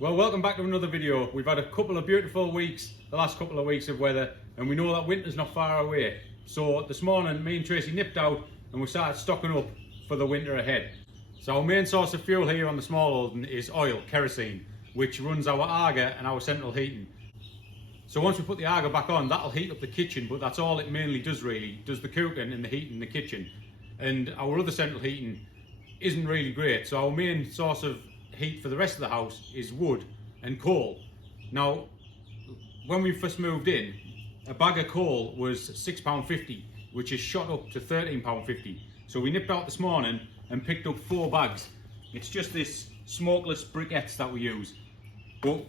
Well, welcome back to another video. We've had a couple of beautiful weeks, the last couple of weeks of weather, and we know that winter's not far away. So this morning, me and Tracy nipped out and we started stocking up for the winter ahead. So our main source of fuel here on the smallholding is oil, kerosene, which runs our Aga and our central heating. So once we put the Aga back on, that'll heat up the kitchen, but that's all it mainly does really, does the cooking and the heating in the kitchen. And our other central heating isn't really great, so our main source of heat for the rest of the house is wood and coal. Now, when we first moved in, a bag of coal was £6.50, which has shot up to £13.50. So we nipped out this morning and picked up 4 bags. It's just this smokeless briquettes that we use. But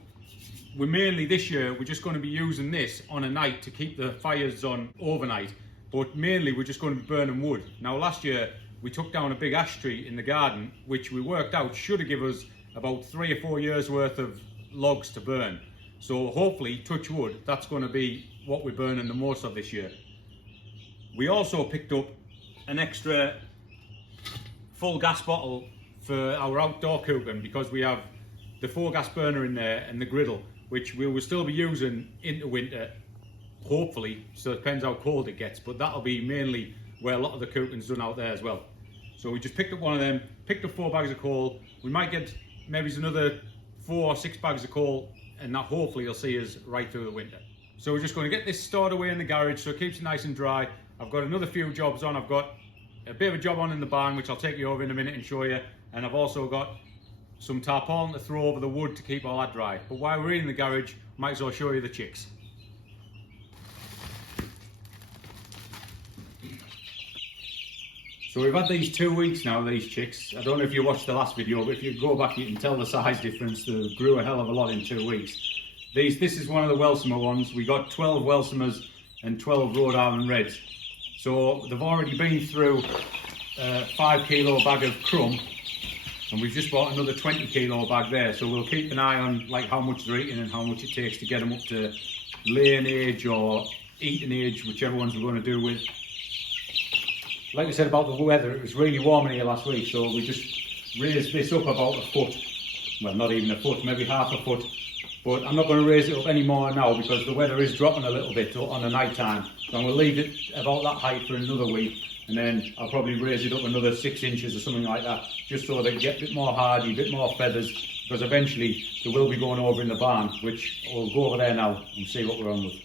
we're mainly this year, we're just going to be using this on a night to keep the fires on overnight. But mainly we're just going to be burning wood. Now last year, we took down a big ash tree in the garden, which we worked out should have given us about 3 or 4 years worth of logs to burn. So hopefully, touch wood, that's going to be what we're burning the most of this year. We also picked up an extra full gas bottle for our outdoor cooking because we have the 4 gas burner in there and the griddle, which we will still be using into winter, hopefully, so it depends how cold it gets, but that'll be mainly where a lot of the cooking's done out there as well. So we just picked up one of them, picked up 4 bags of coal. We might get maybe another 4 or 6 bags of coal, and that hopefully will see us right through the winter. So we're just going to get this stored away in the garage so it keeps it nice and dry. I've got another few jobs on. I've got a bit of a job on in the barn, which I'll take you over in a minute and show you. And I've also got some tarpaulin to throw over the wood to keep all that dry. But while we're in the garage, might as well show you the chicks. So we've had these 2 weeks now, these chicks. I don't know if you watched the last video, but if you go back you can tell the size difference. They grew a hell of a lot in 2 weeks. This is one of the Welsomer ones. We got 12 Welsomers and 12 Rhode Island Reds. So they've already been through a 5 kilo bag of crumb, and we've just bought another 20 kilo bag there. So we'll keep an eye on like how much they're eating and how much it takes to get them up to laying age or eating age, whichever ones we're going to do with. Like I said about the weather, it was really warm in here last week, so we just raised this up about a foot. Well, not even a foot, maybe half a foot. But I'm not going to raise it up any more now because the weather is dropping a little bit on the night time. So I'm going to leave it about that height for another week, and then I'll probably raise it up another 6 inches or something like that, just so they get a bit more hardy, a bit more feathers, because eventually they will be going over in the barn, which I'll go over there now and see what we're on with.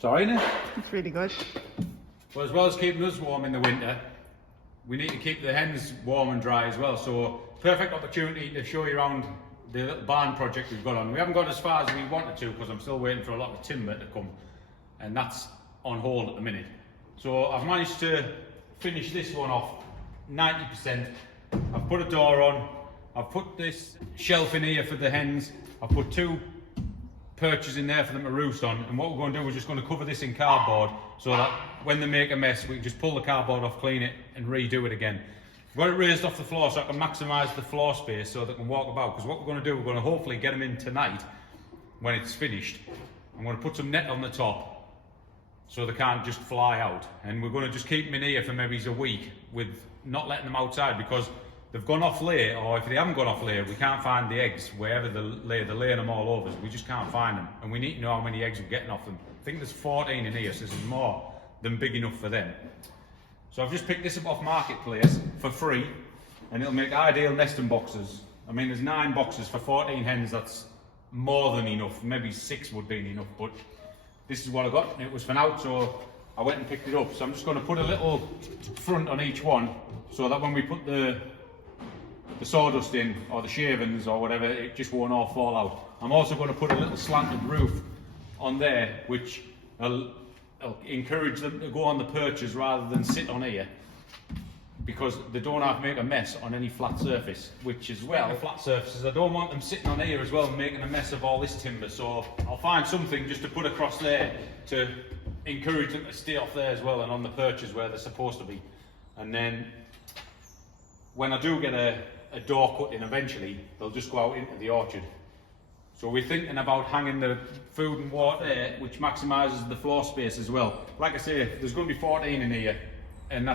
Sorry, isn't it? It's really good. Well, as well as keeping us warm in the winter, we need to keep the hens warm and dry as well. So, perfect opportunity to show you around the little barn project we've got on. We haven't got as far as we wanted to because I'm still waiting for a lot of timber to come, and that's on hold at the minute. So I've managed to finish this one off 90%. I've put a door on, I've put this shelf in here for the hens, I've put 2 perches in there for them to roost on, and what we're going to do is just going to cover this in cardboard so that when they make a mess we can just pull the cardboard off, clean it and redo it again. I've got it raised off the floor so I can maximise the floor space so they can walk about, because what we're going to do, we're going to hopefully get them in tonight when it's finished. I'm going to put some net on the top so they can't just fly out, and we're going to just keep them in here for maybe a week with not letting them outside, because they've gone off lay, or if they haven't gone off lay, we can't find the eggs wherever they lay. They're laying them all over, so we just can't find them, and we need to know how many eggs we're getting off them. I think there's 14 in here, so this is more than big enough for them. So I've just picked this up off Marketplace for free, and it'll make ideal nesting boxes. I mean, there's 9 boxes for 14 hens. That's more than enough. Maybe 6 would be enough, but this is what I got, and it was for now, so I went and picked it up. So I'm just going to put a little front on each one so that when we put the sawdust in, or the shavings or whatever, it just won't all fall out. I'm also going to put a little slanted roof on there, which will encourage them to go on the perches rather than sit on here. because they don't have to make a mess on any flat surface, which as well, flat surfaces, I don't want them sitting on here as well and making a mess of all this timber, so I'll find something just to put across there to encourage them to stay off there as well and on the perches where they're supposed to be. And then when I do get a door cut in eventually, they'll just go out into the orchard. So we're thinking about hanging the food and water there, which maximises the floor space as well. Like I say, there's going to be 14 in here, and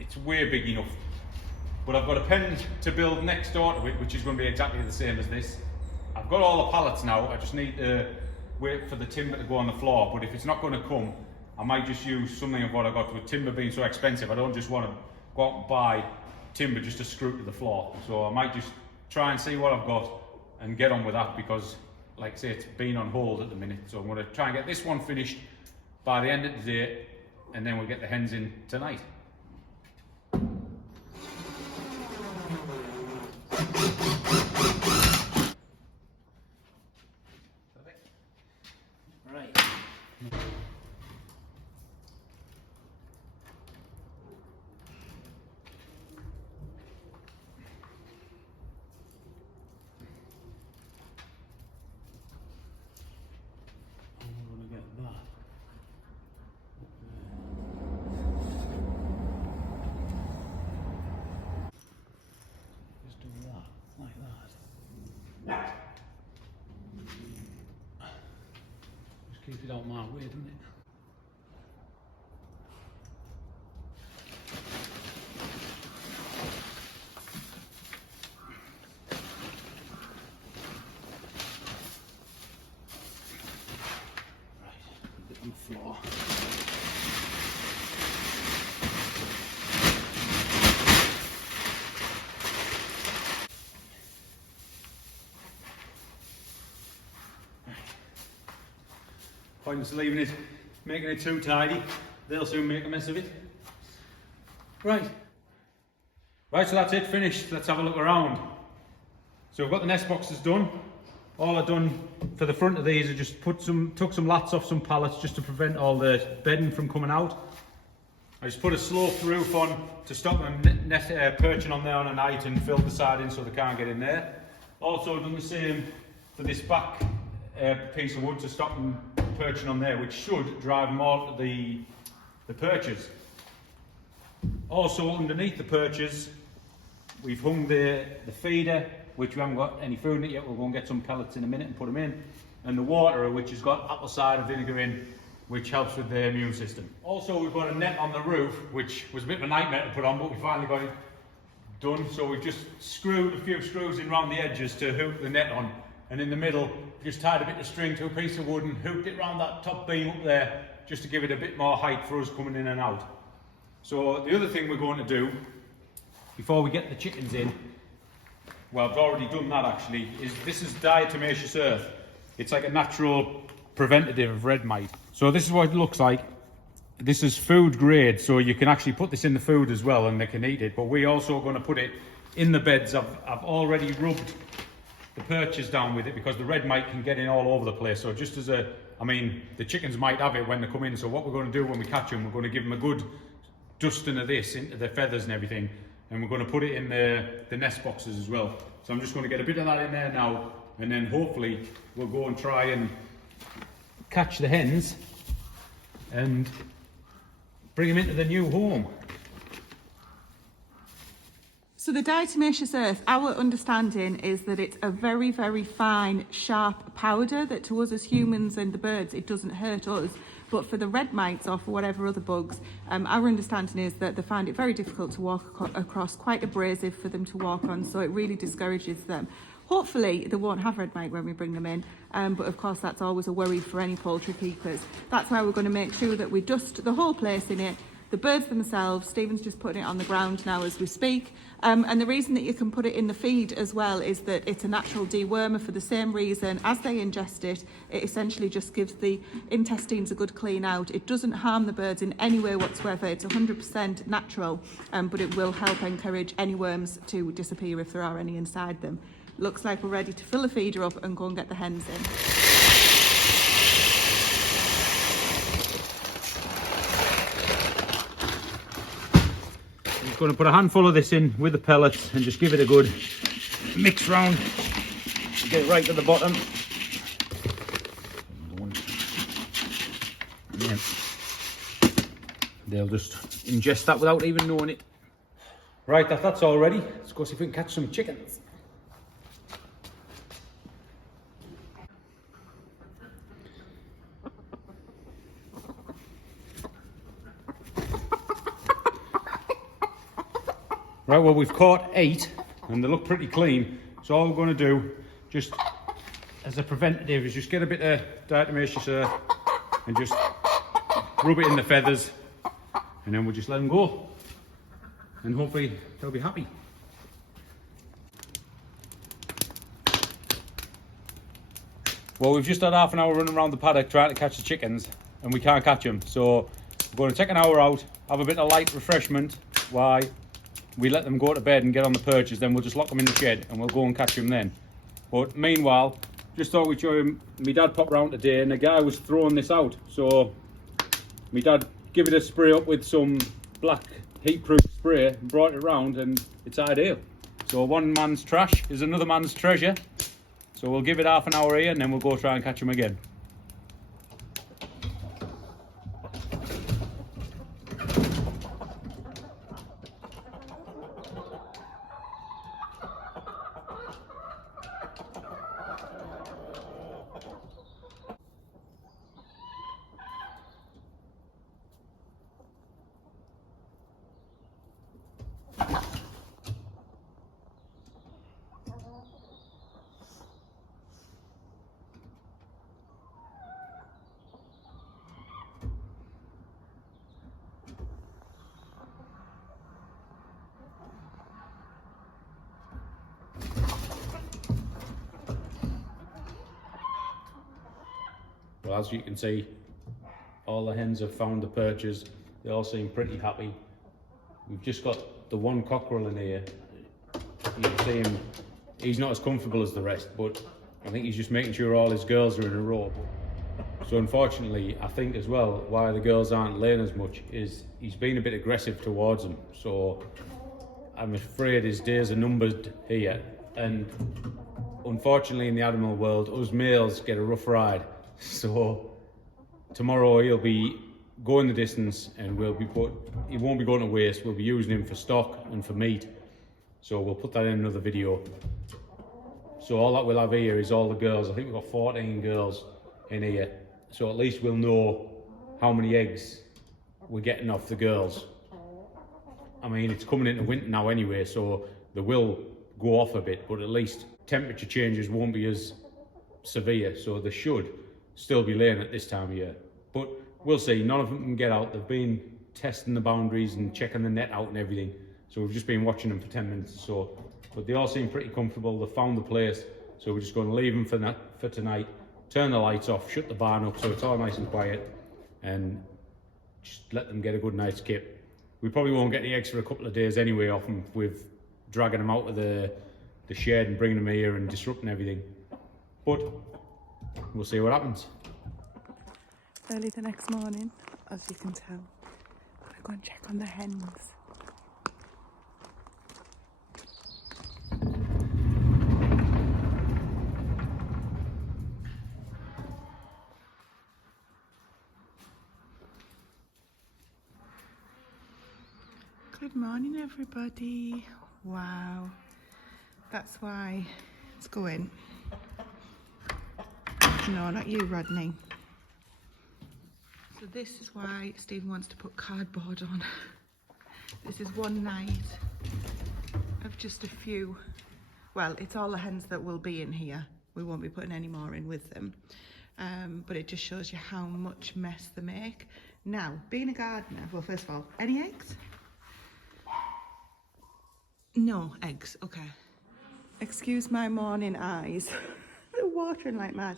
it's way big enough. But I've got a pen to build next door to it, which is going to be exactly the same as this. I've got all the pallets now, I just need to wait for the timber to go on the floor. But if it's not going to come, I might just use something of what I got. With timber being so expensive, I don't just want to go out and buy timber just to screw to the floor. So I might just try and see what I've got and get on with that, because like I say, it's been on hold at the minute. So I'm going to try and get this one finished by the end of the day, and then we'll get the hens in tonight. Right. Keep it out my way, doesn't it? Right, put it on the floor. Pointless leaving it, making it too tidy. They'll soon make a mess of it. Right, so that's it, finished. Let's have a look around. So we've got the nest boxes done. All I've done for the front of these is just took some lats off some pallets just to prevent all the bedding from coming out. I just put a sloped roof on to stop them perching on there on a night, and filled the siding so they can't get in there. Also done the same for this back piece of wood to stop them perching on there, which should drive them off the perches. Also underneath the perches, we've hung the feeder, which we haven't got any food in it yet. We'll go and get some pellets in a minute and put them in. And the water, which has got apple cider vinegar in, which helps with the immune system. Also, we've got a net on the roof, which was a bit of a nightmare to put on, but we finally got it done. So we've just screwed a few screws in around the edges to hook the net on. And in the middle, just tied a bit of string to a piece of wood and hooked it around that top beam up there, just to give it a bit more height for us coming in and out. So the other thing we're going to do, before we get the chickens in, well, I've already done that actually, is this is diatomaceous earth. It's like a natural preventative of red mite. So this is what it looks like. This is food grade, so you can actually put this in the food as well and they can eat it. But we're also going to put it in the beds. I've already rubbed the perches down with it, because the red mite can get in all over the place. So just as the chickens might have it when they come in. So what we're going to do when we catch them, we're going to give them a good dusting of this into the feathers and everything. And we're going to put it in the nest boxes as well. So I'm just going to get a bit of that in there now, and then hopefully we'll go and try and catch the hens and bring them into the new home. So the diatomaceous earth, our understanding is that it's a very, very fine, sharp powder that to us as humans and the birds, it doesn't hurt us. But for the red mites or for whatever other bugs, our understanding is that they find it very difficult to walk across, quite abrasive for them to walk on, so it really discourages them. Hopefully they won't have red mite when we bring them in, but of course that's always a worry for any poultry keepers. That's why we're going to make sure that we dust the whole place in it. The birds themselves, Stephen's just putting it on the ground now as we speak. And the reason that you can put it in the feed as well is that it's a natural dewormer for the same reason. As they ingest it, it essentially just gives the intestines a good clean out. It doesn't harm the birds in any way whatsoever. It's 100% natural, but it will help encourage any worms to disappear if there are any inside them. Looks like we're ready to fill the feeder up and go and get the hens in. going to put a handful of this in with the pellets and just give it a good mix round. Get it right to the bottom. Yeah. They'll just ingest that without even knowing it. Right, that's all ready. Let's go see if we can catch some chickens. Right, well, we've caught 8 and they look pretty clean. So all we're going to do, just as a preventative, is just get a bit of diatomaceous earth and just rub it in the feathers, and then we'll just let them go. And hopefully they'll be happy. Well, we've just had half an hour running around the paddock trying to catch the chickens, and we can't catch them. So we're going to take an hour out, have a bit of light refreshment, while we let them go to bed and get on the perches. Then we'll just lock them in the shed and we'll go and catch them then. But meanwhile, just thought we'd show him. My dad popped round today and the guy was throwing this out. So my dad give it a spray up with some black heat-proof spray and brought it round, and it's ideal. So one man's trash is another man's treasure. So we'll give it half an hour here and then we'll go try and catch them again. Well, as you can see, all the hens have found the perches. They all seem pretty happy. We've just got the one cockerel in here. You can see him, he's not as comfortable as the rest, but I think he's just making sure all his girls are in a row. So unfortunately, I think as well, why the girls aren't laying as much is he's been a bit aggressive towards them. So I'm afraid his days are numbered here. And unfortunately in the animal world, us males get a rough ride. So tomorrow he'll be going the distance and he won't be going to waste. We'll be using him for stock and for meat. So we'll put that in another video. So all that we'll have here is all the girls. I think we've got 14 girls in here. So at least we'll know how many eggs we're getting off the girls. I mean, it's coming into winter now anyway, so they will go off a bit, but at least temperature changes won't be as severe. So they should still be laying at this time of year. But we'll see. None of them can get out. They've been testing the boundaries and checking the net out and everything. So we've just been watching them for 10 minutes or so. But they all seem pretty comfortable. They've found the place. So we're just going to leave them for tonight. Turn the lights off, shut the barn up so it's all nice and quiet, and just let them get a good night's kip. We probably won't get the eggs for a couple of days anyway off them with dragging them out of the shed and bringing them here and disrupting everything. But we'll see what happens. Early the next morning, as you can tell, I'm going to go and check on the hens. Good morning, everybody. Wow, that's why it's going. No, not you, Rodney. So this is why Stephen wants to put cardboard on. This is one night of just a few. Well, it's all the hens that will be in here. We won't be putting any more in with them. But it just shows you how much mess they make. Now, being a gardener, well, first of all, any eggs? No eggs, okay. Excuse my morning eyes. They're watering like mad.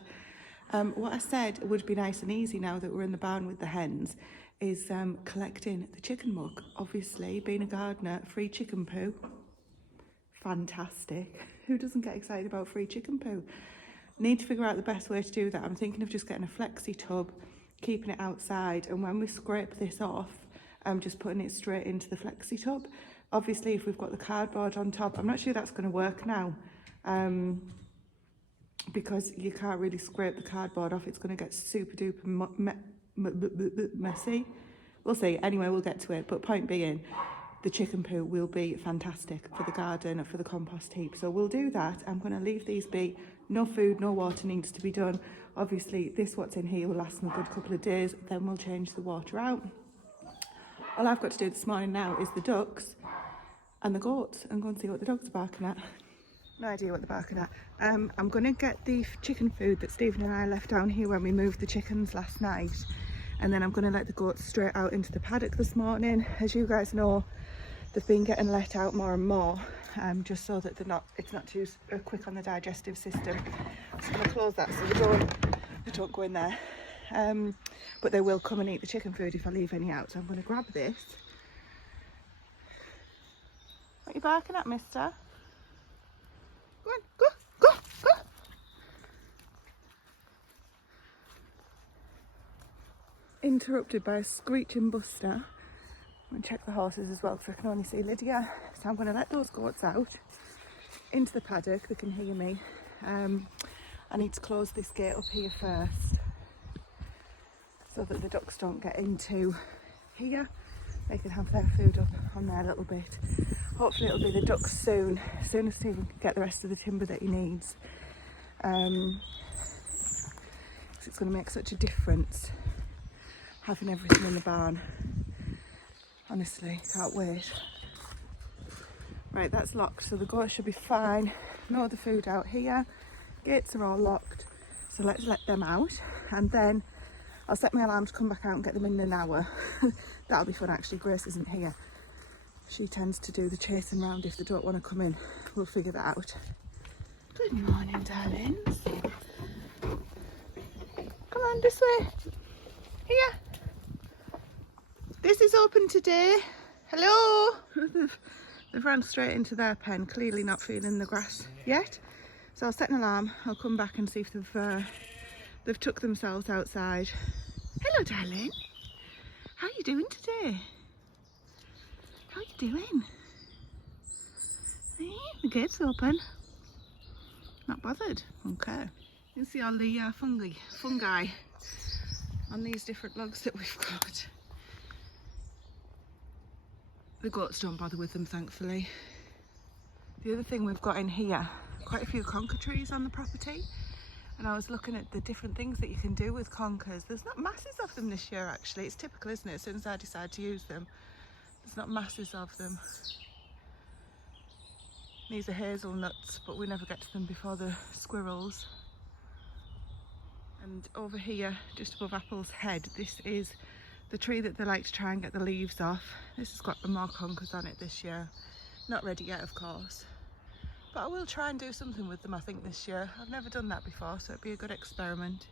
What I said would be nice and easy now that we're in the barn with the hens is collecting the chicken muck. Obviously, being a gardener, free chicken poo. Fantastic. Who doesn't get excited about free chicken poo? Need to figure out the best way to do that. I'm thinking of just getting a flexi tub, keeping it outside, and when we scrape this off, I'm just putting it straight into the flexi tub. Obviously, if we've got the cardboard on top, I'm not sure that's going to work now, because you can't really scrape the cardboard off. It's going to get super duper messy. We'll see. Anyway, we'll get to it. But point being, the chicken poo will be fantastic for the garden and for the compost heap. So we'll do that. I'm going to leave these be. No food, no water needs to be done. Obviously, this what's in here will last them a good couple of days. Then we'll change the water out. All I've got to do this morning now is the ducks and the goats and go and see what the dogs are barking at. No idea what they're barking at. I'm going to get the chicken food that Stephen and I left down here when we moved the chickens last night. And then I'm going to let the goats straight out into the paddock this morning. As you guys know, they've been getting let out more and more, just so that it's not too quick on the digestive system. I'm just going to close that so they don't go in there. But they will come and eat the chicken food if I leave any out. So I'm going to grab this. What are you barking at, mister? Go on, go, go, go. Interrupted by a screeching buster. I'm going to check the horses as well because I can only see Lydia. So I'm going to let those goats out into the paddock. They can hear me. I need to close this gate up here first so that the ducks don't get into here. They can have their food up on there a little bit. Hopefully it'll be the ducks soon, as soon as Stephen can get the rest of the timber that he needs. Because it's going to make such a difference having everything in the barn. Honestly, can't wait. Right, that's locked, so the goats should be fine. No other food out here. Gates are all locked, so let's let them out. And then I'll set my alarm to come back out and get them in an hour. That'll be fun actually. Grace isn't here. She tends to do the chasing round if they don't want to come in. We'll figure that out. Good morning, darlings. Come on, this way. Here. This is open today. Hello. They've run straight into their pen, clearly not feeling the grass yet. So I'll set an alarm. I'll come back and see if they've took themselves outside. Hello, darling. How are you doing today? How are you doing? See, the gate's open. Not bothered. Okay. You can see all the fungi on these different logs that we've got. The goats don't bother with them, thankfully. The other thing we've got in here, quite a few conker trees on the property. And I was looking at the different things that you can do with conkers. There's not masses of them this year, actually. It's typical, isn't it? As soon as I decide to use them, there's not masses of them. These are hazelnuts, but we never get to them before the squirrels. And over here, just above Apple's head, this is the tree that they like to try and get the leaves off. This has got more conkers on it this year. Not ready yet, of course. But I will try and do something with them, I think, this year. I've never done that before, so it'd be a good experiment.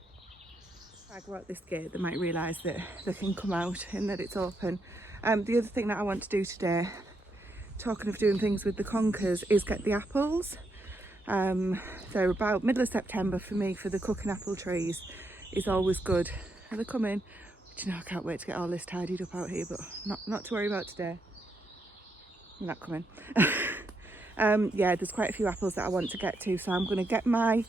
If I go out this gate, they might realise that they can come out and that it's open. The other thing that I want to do today, talking of doing things with the conkers, is get the apples. They're about middle of September for me, for the cooking apple trees is always good. Are they coming? But you know, I can't wait to get all this tidied up out here, but not to worry about today. I'm not coming. Yeah, there's quite a few apples that I want to get to, so I'm going to get my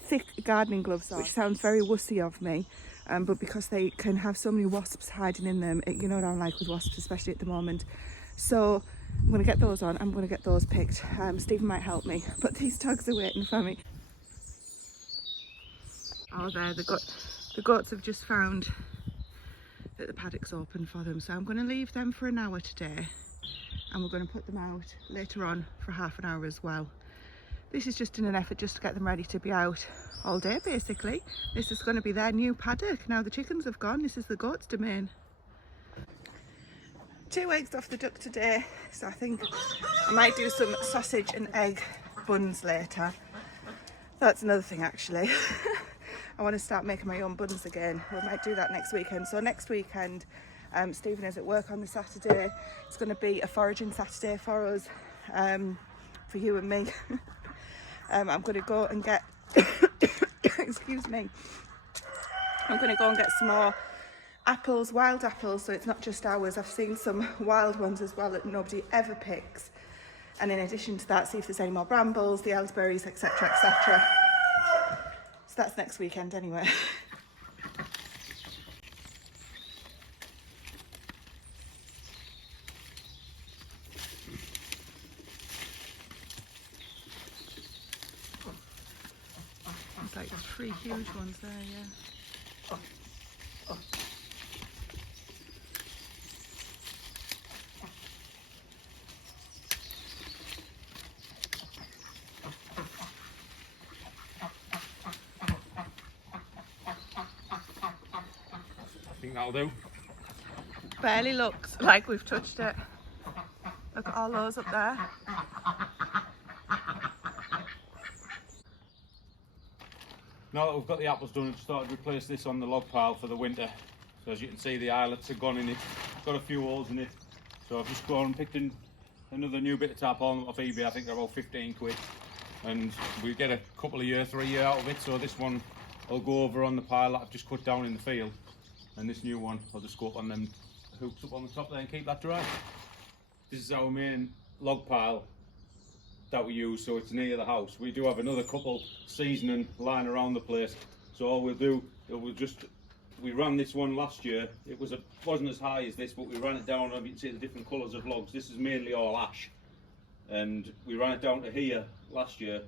thick gardening gloves on, which sounds very wussy of me, but because they can have so many wasps hiding in them, you know what I'm like with wasps, especially at the moment. So I'm going to get those on. I'm going to get those picked. Stephen might help me, but these dogs are waiting for me. Oh, there, the goats have just found that the paddock's open for them, so I'm going to leave them for an hour today. And we're going to put them out later on for half an hour as well. This is just in an effort just to get them ready to be out all day, basically. This is going to be their new paddock. Now the chickens have gone, this is the goats' domain. 2 eggs off the duck today, so I think I might do some sausage and egg buns later. That's another thing, actually. I want to start making my own buns again. We might do that next weekend. So next weekend, Stephen is at work on the Saturday. It's going to be a foraging Saturday for us, for you and me. I'm going to go and get, excuse me, I'm going to go and get some more apples, wild apples, so it's not just ours. I've seen some wild ones as well that nobody ever picks. And in addition to that, see if there's any more brambles, the elderberries, etc, etc. So that's next weekend anyway. There's like 3 huge ones there, yeah. I think that'll do. Barely looks like we've touched it. Look at all those up there. Now that we've got the apples done, I've started to replace this on the log pile for the winter. So as you can see, the eyelets are gone in it. It's got a few holes in it. So I've just gone and picked in another new bit of tarpaulin off eBay. I think they're about 15 quid. And we get a couple of years, 3 years out of it. So this one will go over on the pile that I've just cut down in the field. And this new one, I'll just go up on them hooks up on the top there and keep that dry. This is our main log pile that we use, so it's near the house. We do have another couple seasoning lying around the place, so all we'll do, we ran this one last year. It wasn't as high as this, but we ran it down. You can see the different colours of logs. This is mainly all ash, and we ran it down to here last year.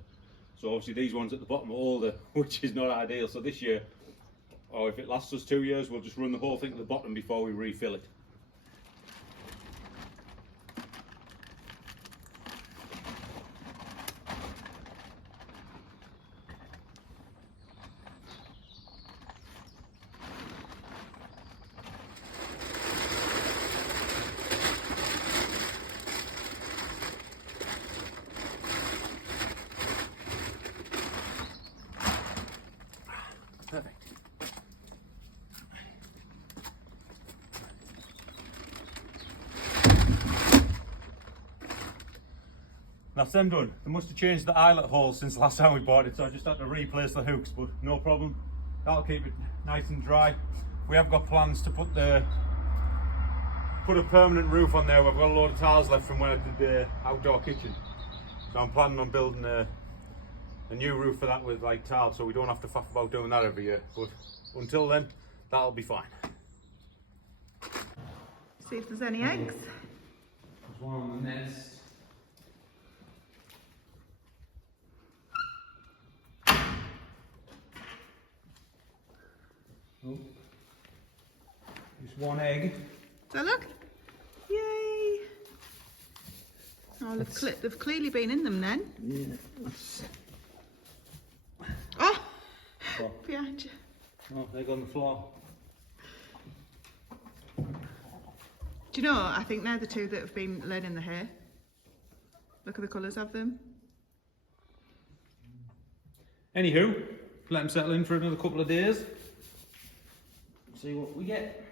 So obviously these ones at the bottom are older, which is not ideal. So this year, or if it lasts us 2 years, we'll just run the whole thing to the bottom before we refill it. Perfect. That's them done. They must have changed the eyelet holes since the last time we bought it, so I just had to replace the hooks, but no problem. That'll keep it nice and dry. We have got plans to put a permanent roof on there. We've got a load of tiles left from when I did the outdoor kitchen, so I'm planning on building a new roof for that with like tiles, so we don't have to faff about doing that every year. But until then, that'll be fine. See if there's any eggs. There's one on the nest. Oh. Just one egg. So look. Yay! Oh, they've clearly been in them then. Yeah. Oh! Behind you. Oh, egg on the floor. Do you know, I think they're the two that have been laid in the hay. Look at the colours of them. Anywho, let them settle in for another couple of days. See what we get.